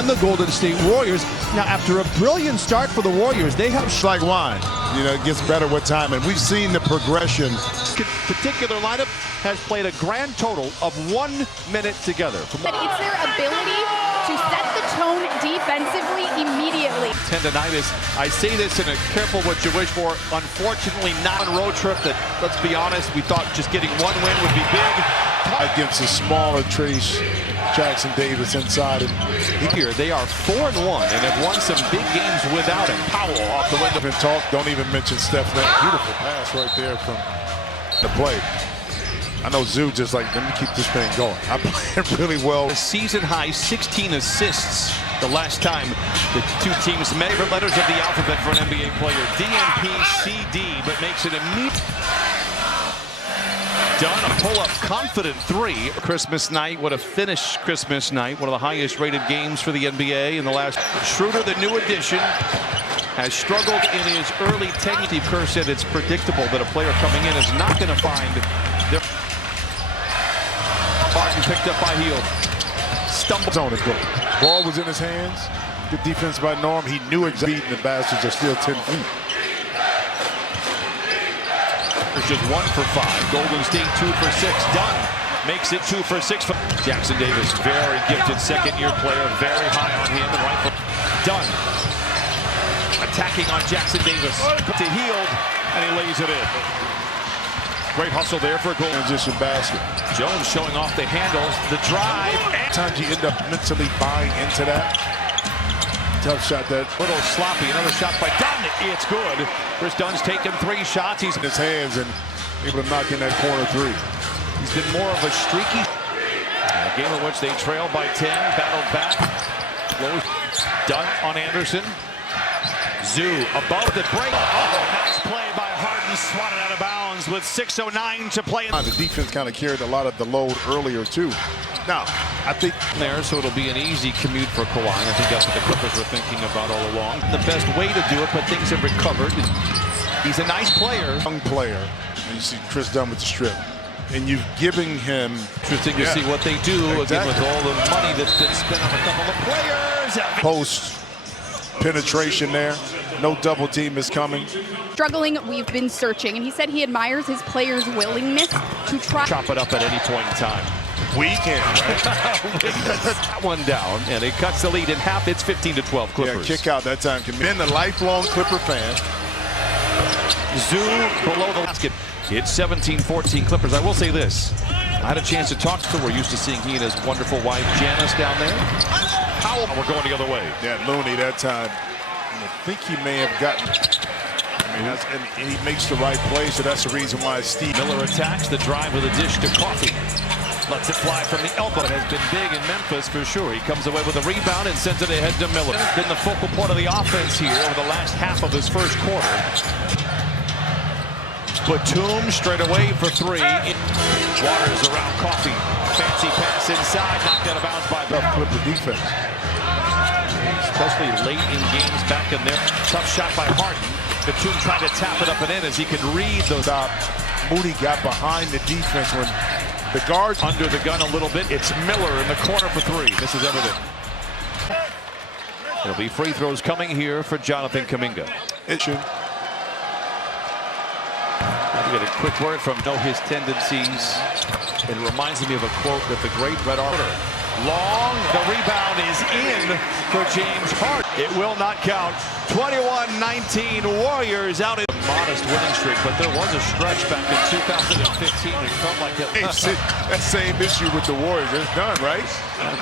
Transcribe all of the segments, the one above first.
and the Golden State Warriors. Now, after a brilliant start for the Warriors, they have like wine. You know, it gets better with time, and we've seen the progression. Particular lineup has played a grand total of 1 minute together. But it's their ability to set the tone defensively immediately. Tendonitis, I say this in a careful what you wish for, unfortunately not a road trip that, let's be honest, we thought just getting 1 win would be big. Against a smaller Trace Jackson Davis inside. And here, they are 4-1 and have won some big games without him. Powell off the window. And talk, don't even mention Steph. That beautiful pass right there from the play. I know Zoo just like, let me keep this thing going. I'm playing really well. A season high 16 assists the last time the two teams met. Letters of the alphabet for an NBA player. DNP-CD, but makes it immediate. Done a pull-up confident three. Christmas night, what a finish Christmas night. One of the highest rated games for the NBA in the last. Schroeder, the new addition, has struggled in his early tenure. Steve Kerr said it's predictable that a player coming in is not going to find their. Barton picked up by Hield. Stumbles on his goal. Ball was in his hands. Good defense by Norm. He knew exactly the Bastards are still 10 feet. It's just 1 for 5. Golden State 2 for 6. Dunn makes it 2 for 6. Jackson Davis, very gifted second-year player, very high on him and rifle. Dunn attacking on Jackson Davis to Hield, and he lays it in. Great hustle there for a goal. Transition basket. Jones showing off the handles, the drive. Sometimes you end up mentally buying into that. Tough shot that. Little sloppy, another shot by Dunn. It's good. Chris Dunn's taken 3 shots. He's in his hands and able to knock in that corner 3. He's been more of a streaky. A game in which they trail by 10, battled back. Dunn on Anderson. Zoo above the break. Oh, nice play by Harden, swatted out of bounds with 6:09 to play. The defense kind of carried a lot of the load earlier too. Now, I think there, so it'll be an easy commute for Kawhi. I think that's what the Clippers were thinking about all along. The best way to do it, but things have recovered. He's a nice player. Young player. And you see Chris Dunn with the strip. And you're giving him... Interesting to see what they do again with all the money that's been spent on a couple of players. Post penetration there. No double team is coming. Struggling, we've been searching. And he said he admires his players' willingness to try. Chop it up at any point in time. We can. That one down, and it cuts the lead in half. It's 15-12 Clippers. Yeah, kick out that time. Been a lifelong Clipper fan. Zoo below the basket. It's 17-14 Clippers. I will say this. I had a chance to talk to him. We're used to seeing he and his wonderful wife Janice down there. Powell, we're going the other way. Yeah, Looney that time. I think he may have gotten. I mean, and he makes the right play, so that's the reason why Steve Miller attacks the drive with a dish to Coffee. Lets it fly from the elbow. It has been big in Memphis for sure. He comes away with a rebound and sends it ahead to Miller. Been the focal point of the offense here over the last half of his first quarter. Batum straight away for 3. Waters around Coffee. Fancy pass inside, knocked out of bounds by tough Clipper defense. Especially late in games back in there. Tough shot by Harden. Batum tried to tap it up and in as he could read those out. Moody got behind the defense when the guards under the gun a little bit. It's Miller in the corner for 3. This is everything. There'll be free throws coming here for Jonathan Kuminga. It should. We get a quick word from Know His Tendencies. It reminds me of a quote that the great Red Arthur. Long, the rebound is in for James Harden. It will not count. 21-19 Warriors out in a modest winning streak, but there was a stretch back in 2015. It felt like it. That same issue with the Warriors. It's done, right?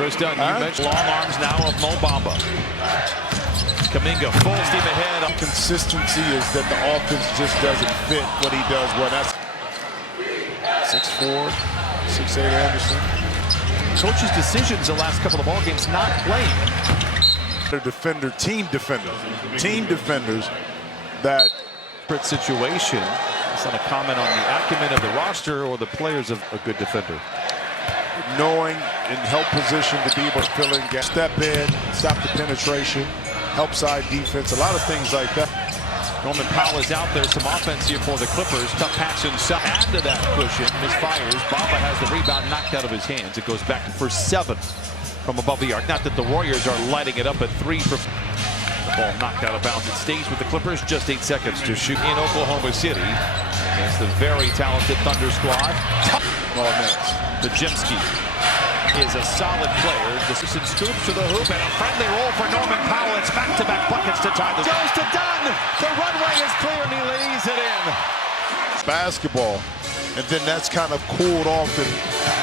Chris Dunn, you mentioned long arms now of Mo Bamba. Kuminga full steam ahead. Consistency is that the offense just doesn't fit what he does well. That's 6'4", 6'8" Anderson. Coach's decisions the last couple of ball games not playing. They're team defenders that situation. It's not a comment on the acumen of the roster or the players of a good defender. Knowing in help position to be able to fill in, step in, stop the penetration, help side defense, a lot of things like that. Norman Powell is out there, some offense here for the Clippers. Tough pass inside. Add to that cushion, misfires. Bamba has the rebound knocked out of his hands. It goes back for 7. from above the arc. Not that the Warriors are lighting it up at 3 for the ball knocked out of bounds. It stays with the Clippers. Just 8 seconds to shoot in Oklahoma City against the very talented Thunder squad. Bajemski is a solid player. This scoops to the hoop and a friendly roll for Norman Powell. It's back-to-back buckets to tie the goes to Dunn. The runway is clear and he lays it in. Basketball. And then that's kind of cooled off, and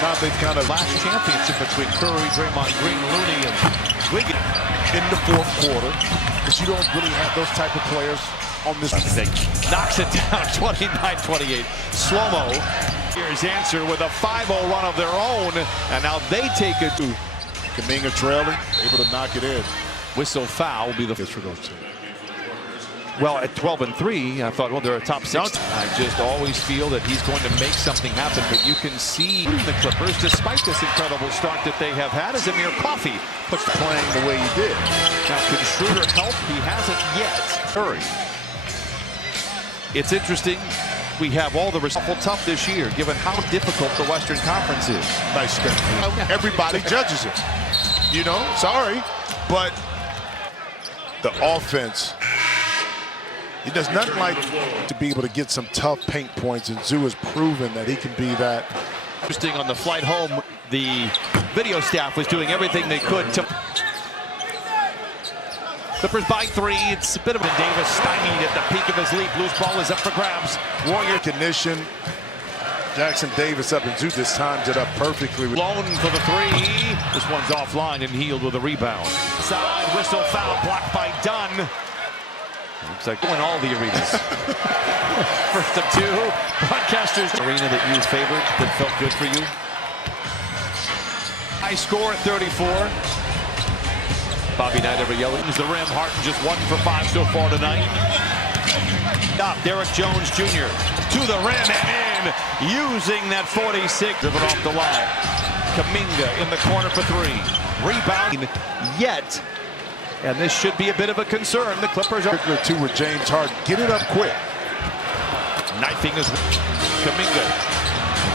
now they've kind of Last championship between Curry, Draymond Green, Looney, and Wiggins in the fourth quarter, because you don't really have those type of players on this thing. Knocks it down 29-28. Slow-mo. Here's answer with a 5-0 run of their own, and now they take it to Kuminga trailing, able to knock it in. whistle foul will be the For those two. well at 12-3. I thought, well, they're a top 6. I just always feel that he's going to make something happen, but you can see the Clippers, despite this incredible start that they have had, as Amir Coffey puts Playing the way he did. now. Can Schroeder help? He hasn't yet. Curry. It's interesting. We have all the awful tough this year, given how difficult the Western Conference is. Nice step. Everybody judges it. You know, sorry, but the offense, it does nothing like to be able to get some tough paint points, and Zoo has proven that he can be that. Interesting, on the flight home, the video staff was doing everything they could to. Clippers by 3. It's a bit of a Davis stymied at the peak of his leap. Loose ball is up for grabs. Warrior Recognition. Jackson Davis up, and Zoo just times it up perfectly. blown for the 3. This one's offline and healed with a rebound. Side whistle foul blocked by Dunn. Looks like going all the arenas. First of 2. Broadcasters. Arena that you favored, that felt good for you. High score at 34. Bobby Knight ever yelling. The rim. Harden just 1 for 5 so far tonight. Stop. Derek Jones Jr. to the rim and in, using that 46. Driven off the line. Kuminga in the corner for 3. Rebound yet. And this should be a bit of a concern. The Clippers are 2 with James Harden. Get it up quick. knifing his Kuminga.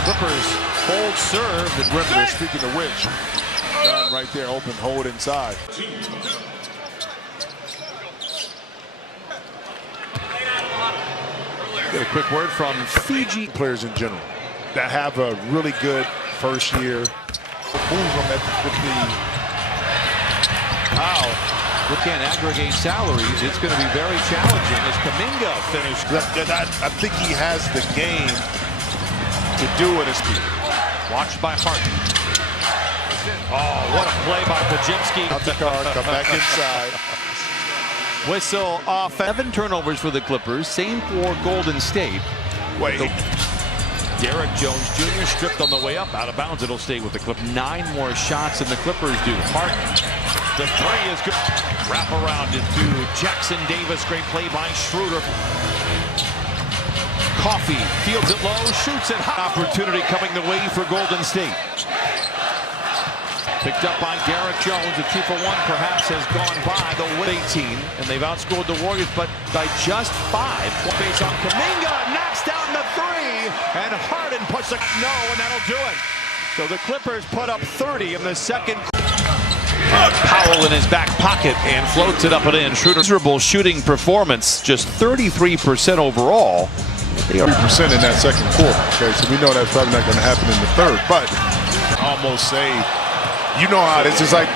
Clippers hold serve. And Grizzlies, speaking of which, Dunn right there, open, hold inside. Get a quick word from Fiji. Players in general that have a really good first year. Move them with the We can't aggregate salaries. It's going to be very challenging as Kuminga finished. I think he has the game to do it. Watched by Harden. Oh, what a play by Bajemski. Out the card, come back inside. Whistle off. 7 turnovers for the Clippers. Same for Golden State. Wait. Derek Jones Jr. stripped on the way up. Out of bounds. It'll stay with the Clippers. 9 more shots than the Clippers do. Harden. The 3 is good. Wrap around into Jackson Davis. Great play by Schroeder. Coffey fields it low. Shoots it high. Opportunity coming the way for Golden State. Picked up by Derek Jones. A 2-for-1 perhaps has gone by the 18. And they've outscored the Warriors, but by just 5. Base on Kuminga. Knocks down the 3. And Harden puts a no, and that'll do it. So the Clippers put up 30 in the second. Powell in his back pocket and floats it up and in. Schroeder. Miserable shooting performance. Just 33% overall. They are 3% in that second quarter. Okay, so we know that's probably not going to happen in the third, but almost saved. You know how it is. It's like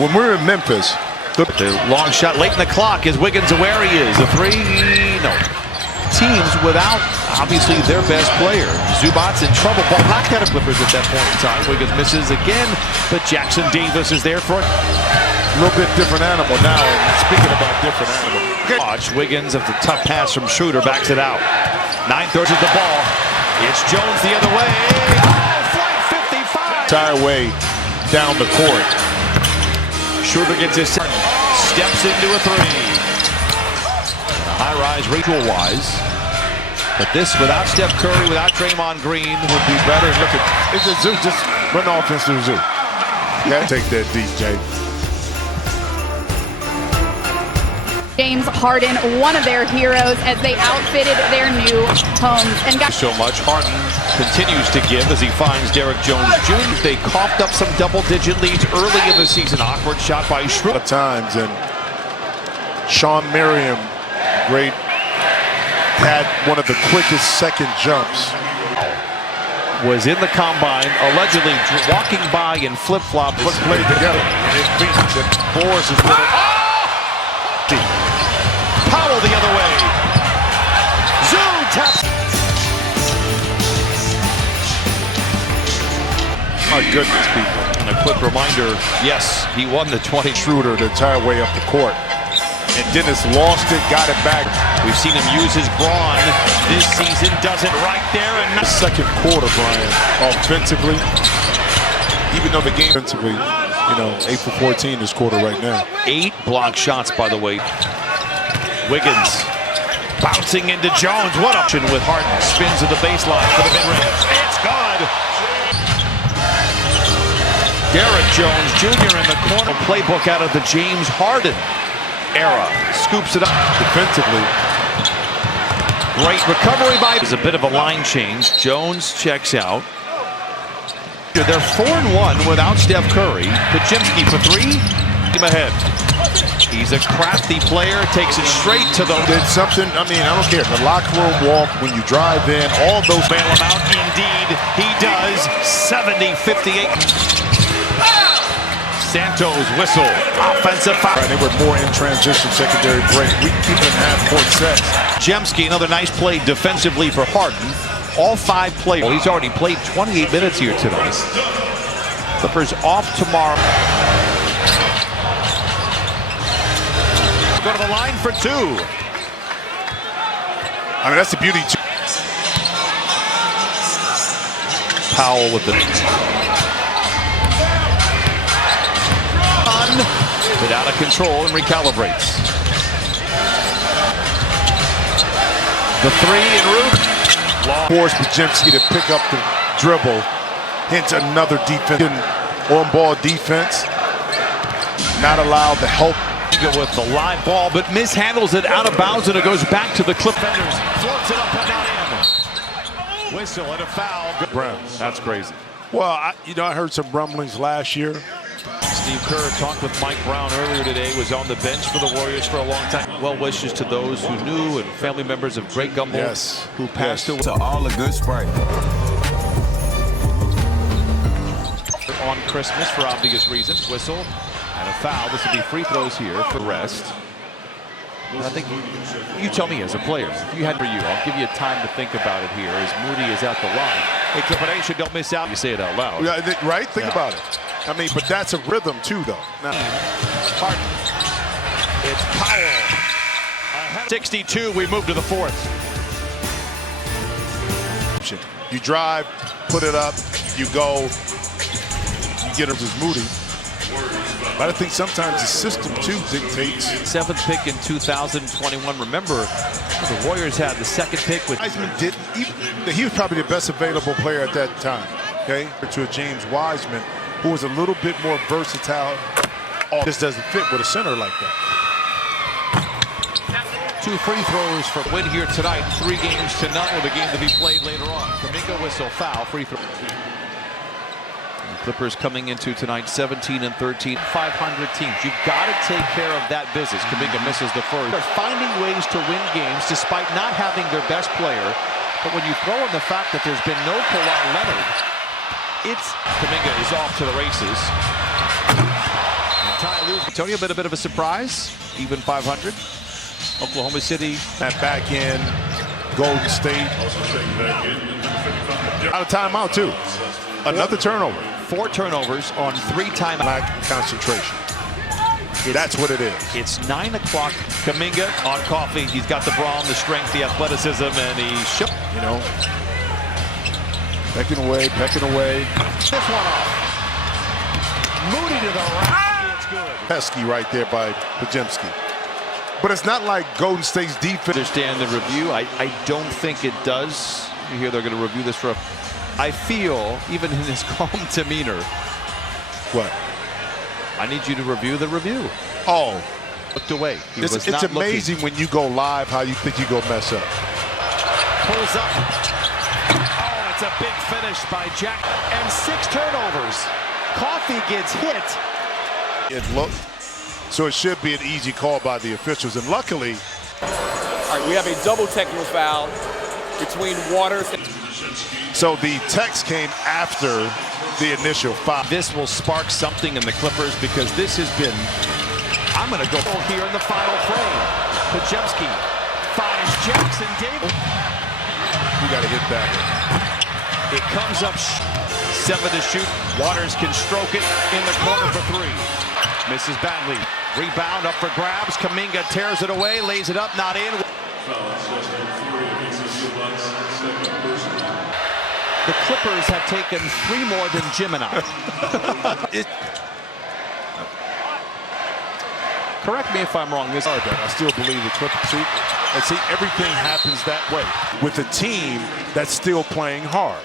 when we're in Memphis. The long shot late in the clock. Is Wiggins where he is? A 3? No. Teams without, obviously, their best player. Zubac's in trouble. Ball knocked out of Clippers at that point in time. Wiggins misses again, but Jackson Davis is there for it. A little bit different animal now. And speaking about different animal. Watch Wiggins of the tough pass from Schroeder backs it out. 9/3 of the ball. It's Jones the other way. Oh, flight 55. Entire way down the court. Schroeder gets his steps into a 3. High rise ritual-wise. But this without Steph Curry, without Draymond Green would be better. Look at it's a Zoo. Just run the offense through Zoo. Okay? Take that, DJ. James Harden, one of their heroes, as they outfitted their new homes and got So much. Harden continues to give as he finds Derek Jones Jr. They coughed up some double-digit leads early in the season. Awkward shot by Schroeder. At times, and Sean Merriam, great, had one of the quickest second jumps. Was in the combine, allegedly walking by in flip-flops. Let's play together. Boris is with it. Powell the other way. Zoom taps. My goodness, people. And a quick reminder, yes, he won the 20. Schroeder the entire way up the court. And Dennis lost it, got it back. We've seen him use his brawn this season, does it right there. And The second quarter, Brian, offensively, even though the game offensively, 8 for 14 this quarter right now. 8 block shots, by the way. Wiggins bouncing into Jones. What option with Harden. Spins to the baseline for the mid-range. It's good. Derek Jones Jr. in the corner. Playbook out of the James Harden era. Scoops it up. Defensively, Great recovery by. There's a bit of a line change. Jones checks out. They're 4-1 without Steph Curry. Pajemski for 3. Him ahead. He's a crafty player. Takes it straight to the. did something, I don't care. The locker room walk, when you drive in, all those. Bail him out. Indeed, he does. 70-58. Santos whistle. Offensive foul. They were more in transition, secondary break. We keep it in half-court sets. Pajemski, another nice play defensively for Harden. All 5 players. Well, he's already played 28 minutes here tonight. Clippers off tomorrow. Go to the line for 2. That's the beauty. Powell with the bit out of control and recalibrates. The 3 en route. Force Pajemski to pick up the dribble. Hence another defense. On-ball defense. Not allowed to help. With the live ball, but mishandles it out of bounds, and it goes back to the Clip defenders. Floats it up and not in. Whistle and a foul. Brown. That's crazy. Well, I heard some rumblings last year. Steve Kerr talked with Mike Brown earlier today, was on the bench for the Warriors for a long time. Well wishes to those who knew and family members of Greg Gumbel, Yes. who passed away. To all a good Sprite. On Christmas for obvious reasons. Whistle and a foul. This will be free throws here for rest. I think you tell me as a player, if you had for you, I'll give you time to think about it here as Moody is at the line. Hey, Clip Nation, don't miss out. You say it out loud. Yeah, right? Think about it. But that's a rhythm too, though. Now, Harden. It's Powell. 62, we move to the 4th. you drive, put it up, you go, you get it as Moody. But I think sometimes the system too dictates. 7th pick in 2021. Remember, the Warriors had the 2nd pick with. Wiseman didn't. He was probably the best available player at that time. Okay, to a James Wiseman, who was a little bit more versatile. This doesn't fit with a center like that. 2 free throws for win here tonight. 3 games to none with a game to be played later on. Kaminga whistle, foul, free throw. Clippers coming into tonight 17 and 13, 500 teams. You've got to take care of that business. Kaminga misses the first. They're finding ways to win games despite not having their best player. But when you throw in the fact that there's been no Kawhi Leonard, Kaminga is off to the races. And Ty Lue, Tony, a bit of a surprise, even 500. Oklahoma City. That back end, Golden State. Out of timeout too. Another turnover. 4 turnovers on 3 timeouts. Lack concentration. That's what it is. It's 9 o'clock. Kaminga on coffee. He's got the brawn, the strength, the athleticism, and he shook. You know, pecking away. This one off. Moody to the right. It's good. Pesky right there by Pajemski. But it's not like Golden State's defense. Understand the review. I don't think it does. You hear they're going to review this for I feel, even in his calm demeanor. What? I need you to review the review. Oh, Looked away. It's amazing when you go live how you think you go mess up. Pulls up. Oh, it's a big finish by Jack. And 6 turnovers. Coffee gets hit. It looked so it should be an easy call by the officials, and luckily. All right, we have a double technical foul between Waters. So the text came after the initial foul. This will spark something in the Clippers because this has been. I'm going to go here in the final frame. Pajemski finds Jackson Davis. You got to hit that. It comes up 7 to shoot. Waters can stroke it in the corner for 3. Misses badly. Rebound up for grabs. Kuminga tears it away, lays it up, not in. The Clippers have taken 3 more than Gemini. Correct me if I'm wrong. I still believe the Clippers. See, everything happens that way with a team that's still playing hard.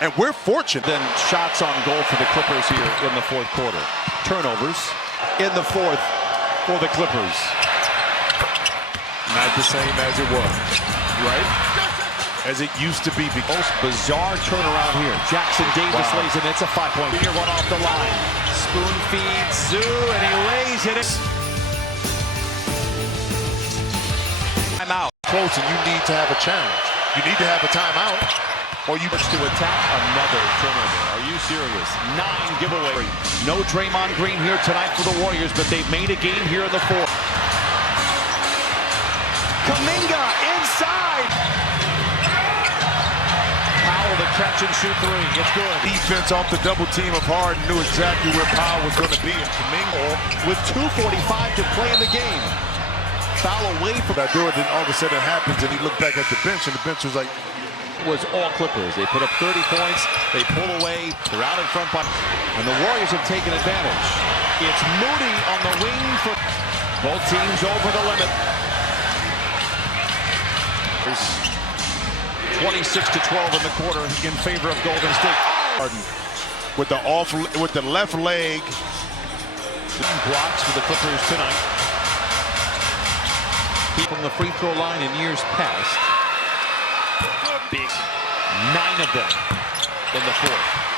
And we're fortunate. Then shots on goal for the Clippers here in the 4th quarter. Turnovers in the 4th for the Clippers. Not the same as it was, right? As it used to be. Most bizarre turnaround here. Jackson Davis lays it. It's a 5-point. Here, one off the line. Spoon feeds Zoo, and he lays it. Timeout. Close, and you need to have a challenge. You need to have a timeout, or you to attack another turnover. Are you serious? 9 giveaway. No Draymond Green here tonight for the Warriors, but they've made a game here in the 4th. Kuminga inside. Powell the catch and shoot 3. It's good. Defense off the double team of Harden knew exactly where Powell was going to be. And Kuminga with 2:45 to play in the game. Foul away from that door, then all of a sudden it happens, and he looked back at the bench, and the bench was like, was all Clippers. They put up 30 points. They pull away. They're out in front, and the Warriors have taken advantage. It's Moody on the wing for both teams over the limit. There's 26-12 in the quarter in favor of Golden State. Harden with the left leg. Blocks for the Clippers tonight. From the free throw line in years past. Big 9 of them in the 4th.